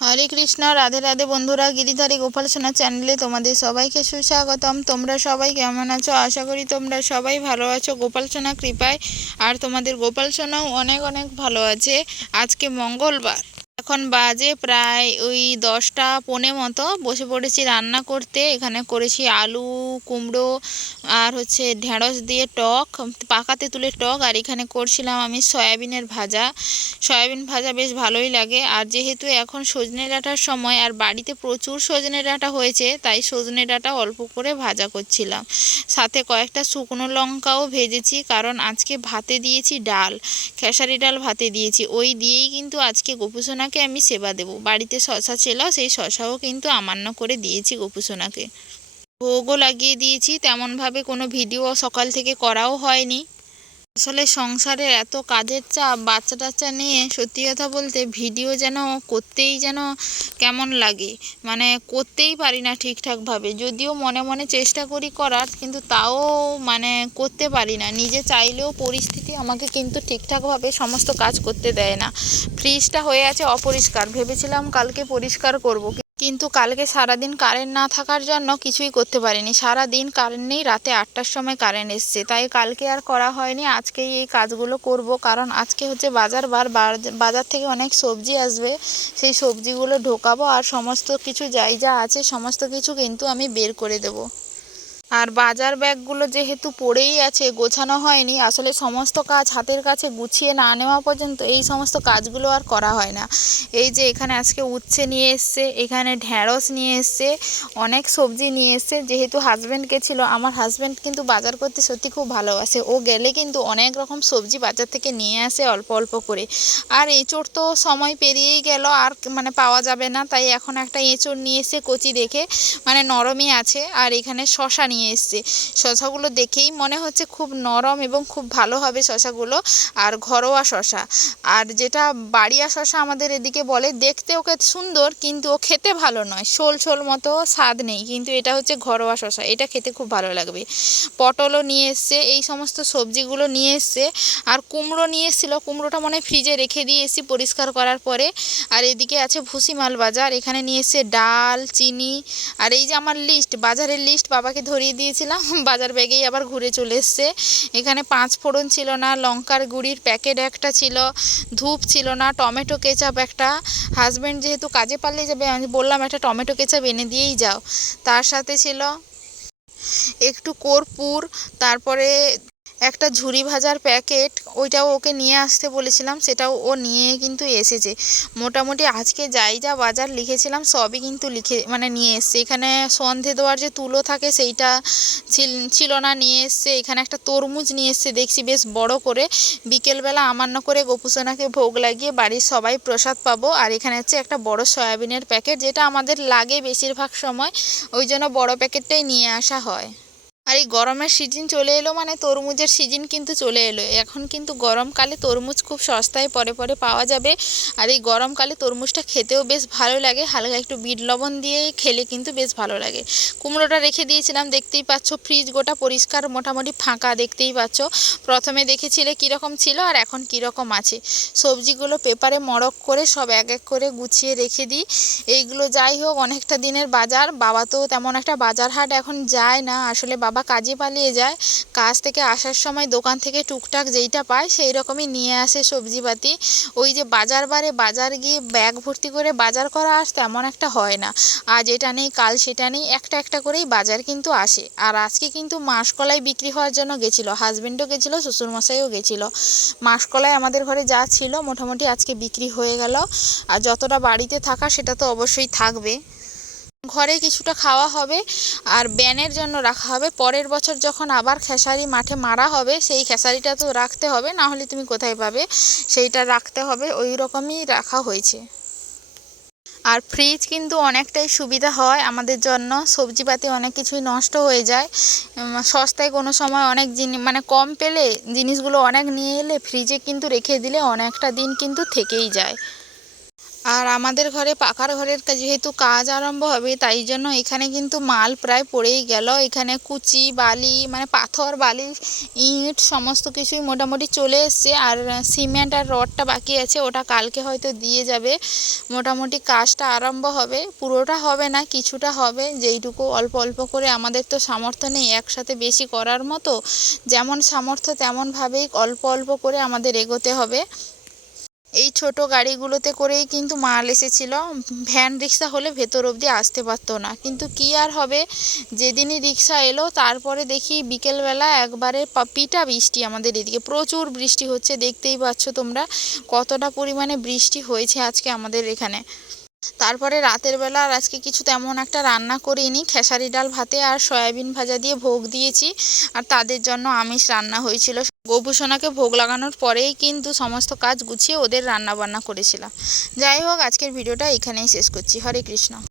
হরে কৃষ্ণ, রাধে রাধে বন্ধুরা। গিরিধারী গোপাল সোনা চ্যানেলে তোমাদের সবাইকে সুস্বাগতম। তোমরা সবাই কেমন আছো? আশা করি তোমরা সবাই ভালো আছো গোপাল সোনা কৃপায়। আর তোমাদের গোপাল সোনাও অনেক অনেক ভালো আছে। আজকে মঙ্গলবার, এখন বাজে প্রায় ওই 10টা 15 মতো। বসে পড়েছি রান্না করতে। এখানে করেছি আলু, কুমড়ো আর ঢেঁড়স দিয়ে টক, পাকাতে তুলে টক। আর এখানে করছিলাম আমি সয়াবিনের ভাজা। সয়াবিন ভাজা বেশ ভালোই লাগে। আর যেহেতু এখন সজনে ডাঁটার সময় আর বাড়িতে প্রচুর সজনে ডাঁটা হয়েছে, তাই সজনে ডাঁটা অল্প করে ভাজা করছিলাম। সাথে কয়েকটা শুকনো লঙ্কাও ভেজেছি, কারণ আজকে ভাতে দিয়েছি ডাল, খেসারি ডাল ভাতে দিয়েছি। ওই দিয়েই কিন্তু আজকে গোপুসোনাকে আমি সেবা দেব। বাড়িতে শশা ছিল, সেই শশাও কিন্তু আমান্য করে দিয়েছি গোপুসোনাকে। ভোগও লাগিয়ে দিয়েছি। তেমনভাবে কোনো ভিডিও সকাল থেকে করাও হয়নি। আসলে সংসারের এত কাজের চাপ, বাচ্চা টাচ্চা নিয়ে সত্যি কথা বলতে ভিডিও যেন করতেই যেন কেমন লাগে, মানে করতেই পারি না ঠিকঠাকভাবে। যদিও মনে মনে চেষ্টা করি করার, কিন্তু তাও মানে করতে পারি না। নিজে চাইলেও পরিস্থিতি আমাকে কিন্তু ঠিকঠাকভাবে সমস্ত কাজ করতে দেয় না। ফ্রিজটা হয়ে আছে অপরিষ্কার, ভেবেছিলাম কালকে পরিষ্কার করব, কিন্তু কালকে সারাদিন কারেন্ট না থাকার জন্য কিছুই করতে পারিনি। সারাদিন কারেন্ট নেই, রাতে 8টার সময় কারেন্ট এসছে, তাই কালকে আর করা হয়নি। আজকেই এই কাজগুলো করব, কারণ আজকে বাজার বার, বাজার থেকে অনেক সবজি আসবে, সেই সবজিগুলো ঢোকাবো। আর সমস্ত কিছু যাই যা আছে সমস্ত কিছু কিন্তু আমি বের করে দেবো। আর বাজার ব্যাগগুলো যেহেতু পড়েই আছে, গোছানো হয়নি, আসলে সমস্ত কাজ হাতের কাছে গুছিয়ে না নেওয়া পর্যন্ত এই সমস্ত কাজগুলো আর করা হয় না। এই যে এখানে আজকে উচ্ছে নিয়ে এসছে, এখানে ঢ্যাঁড়স নিয়ে এসছে, অনেক সবজি নিয়ে এসছে। যেহেতু হাজব্যান্ড গেছিলো, আমার হাজব্যান্ড কিন্তু বাজার করতে সত্যি খুব ভালোবাসে। ও গেলে কিন্তু অনেক রকম সবজি বাজার থেকে নিয়ে আসে অল্প অল্প করে। আর এঁচোড় তো সময় পেরিয়েই গেল, আর মানে পাওয়া যাবে না, তাই এখন একটা এঁচোড় নিয়ে এসে কচি দেখে, মানে নরমই আছে। আর এখানে শশা নিয়ে এসছে। শশাগুলো দেখেই মনে হচ্ছে খুব নরম এবং খুব ভালো হবে শশাগুলো। আর ঘরোয়া শশা, আর যেটা বাড়িয়া শশা আমাদের এদিকে বলে, দেখতে ওকে সুন্দর, কিন্তু ও খেতে ভালো নয়, শোল শোল মতো স্বাদ নেই। কিন্তু এটা হচ্ছে ঘরোয়া শশা, এটা খেতে খুব ভালো লাগবে। পটলও নিয়ে এসছে, এই সমস্ত সবজিগুলো নিয়ে এসছে। আর কুমড়ো নিয়ে এসেছিলো, কুমড়োটা মনে হয় ফ্রিজে রেখে দিয়ে এসেছি পরিষ্কার করার পরে। আর এদিকে আছে ভুসিমাল বাজার, এখানে নিয়ে এসছে ডাল, চিনি। আর এই যে আমার লিস্ট, বাজারের লিস্ট বাবাকে ধরিয়ে দিয়েছিলাম, বাজার ব্যাগেই আবার ঘুরে চলে এসছে। এখানে 5 ফোড়ন ছিল না, লঙ্কার গুঁড়ির প্যাকেট একটা ছিল, ধূপ ছিল না, টমেটো কেচাপ একটা। হাজব্যান্ড যেহেতু কাজে পালিয়ে যাবে, আমি বললাম একটা টমেটো কেচাপ এনে দিয়েই যাও। তার সাথে ছিল একটু কর্পূর, তারপরে একটা ঝুরি ভাজার প্যাকেট, ওইটাও ওকে নিয়ে আসতে বলেছিলাম, সেটাও ও নিয়ে কিন্তু এসেছে। মোটামুটি আজকে যাই যা বাজার লিখেছিলাম সবই কিন্তু নিয়ে এসছে। এখানে সন্ধে দেওয়ার যে তুলো থাকে সেইটা ছিল না, নিয়ে এসছে। এখানে একটা তরমুজ নিয়ে এসছে, দেখছি বেশ বড় করে। বিকেলবেলা আমান্য করে গোপুসোনাকে ভোগ লাগিয়ে বাড়ির সবাই প্রসাদ পাবো। আর এখানে হচ্ছে একটা বড় সয়াবিনের প্যাকেট, যেটা আমাদের লাগে বেশিরভাগ সময়, ওই জন্য বড় প্যাকেটটাই নিয়ে আসা হয়। আর এই গরমের সিজন চলে এলো, মানে তরমুজের সিজন কিন্তু চলে এলো। এখন কিন্তু গরমকালে তরমুজ খুব সস্তায় পরে পরে পাওয়া যাবে। আর এই গরমকালে তরমুজটা খেতেও বেশ ভালো লাগে, হালকা একটু বিট লবণ দিয়ে খেলে কিন্তু বেশ ভালো লাগে। কুমড়োটা রেখে দিয়েছিলাম, দেখতেই পাচ্ছ ফ্রিজ গোটা পরিষ্কার, মোটামুটি ফাঁকা, দেখতেই পাচ্ছ। প্রথমে দেখেছিলে কীরকম ছিল আর এখন কীরকম আছে। সবজিগুলো পেপারে মড়ক করে সব এক এক করে গুছিয়ে রেখে দিই। এইগুলো যাই হোক, অনেকটা দিনের বাজার। বাবা তো তেমন একটা বাজার হাট এখন যায় না, আসলে বাবা কাজে পালিয়ে যায়। কাজ থেকে আসার সময় দোকান থেকে টুকটাক যেইটা পায় সেই রকমই নিয়ে আসে সবজিপাতি। ওই যে বাজার গিয়ে ব্যাগ ভর্তি করে বাজার করা আর তেমন একটা হয় না। আজ এটা নেই, কাল সেটা নেই, একটা একটা করেই বাজার কিন্তু আসে। আর আজকে কিন্তু মাসকলাই বিক্রি হওয়ার জন্য গেছিলো, হাজবেন্ডও গেছিলো, শ্বশুরমশাইও গেছিলো। মাসকলাই আমাদের ঘরে যা ছিল মোটামুটি আজকে বিক্রি হয়ে গেল। আর যতটা বাড়িতে থাকা সেটা তো অবশ্যই থাকবে, ঘরে কিছুটা খাওয়া হবে। আর ব্যানের জন্য রাখা হবে, পরের বছর যখন আবার খেসারি মাঠে মারা হবে, সেই খেসারিটা তো রাখতে হবে, না হলে তুমি কোথায় পাবে, সেইটা রাখতে হবে, ওই রকমই রাখা হয়েছে। আর ফ্রিজ কিন্তু অনেকটাই সুবিধা হয় আমাদের জন্য, সবজিপাতি অনেক কিছুই নষ্ট হয়ে যায়। সস্তায় কোনো সময় অনেক মানে কম পেলে জিনিসগুলো অনেক নিয়ে এলে ফ্রিজে কিন্তু রেখে দিলে অনেকটা দিন কিন্তু থেকেই যায়। আর আমাদের ঘরে পাকার ঘরের যেহেতু কাজ আরম্ভ হবে, তাই জন্য এখানে কিন্তু মাল প্রায় পড়েই গেল। এখানে কুচি বালি মানে পাথর বালি ইট সমস্ত কিছুই মোটামুটি চলে এসছে। আর সিমেন্ট আর রডটা বাকি আছে, ওটা কালকে হয়তো দিয়ে যাবে। মোটামুটি কাজটা আরম্ভ হবে, পুরোটা হবে না, কিছুটা হবে, যেইটুকু অল্প অল্প করে। আমাদের তো সামর্থ্য নেই একসাথে বেশি করার মতো, যেমন সামর্থ্য তেমনভাবেই অল্প অল্প করে আমাদের এগোতে হবে। এই ছোট গাড়িগুলোতে করেই কিন্তু মাল এসেছিল, ভ্যান রিক্সা হলে ভেতর অবধি আসতে পারতো না। কিন্তু কি আর হবে, যেদিনই রিক্সা এলো তারপরে দেখি বিকেলবেলা একবারে পিটা বৃষ্টি। আমাদের এদিকে প্রচুর বৃষ্টি হচ্ছে, দেখতেই পাচ্ছ তোমরা কতটা পরিমাণে বৃষ্টি হয়েছে আজকে আমাদের এখানে। তারপরে রাতের বেলা আর আজকে কিছু তেমন একটা রান্না করিনি, খেসারি ডাল ভাতে আর সয়াবিন ভাজা দিয়ে ভোগ দিয়েছি। আর তাদের জন্য আমিষ রান্না হয়েছিল। গোপুসোনাকে ভোগ লাগানোর পরেই কিন্তু সমস্ত কাজ গুছিয়ে ওদের রান্না বান্না করেছিলাম। যাই হোক, আজকের ভিডিওটা এখানেই শেষ করছি। হরে কৃষ্ণ।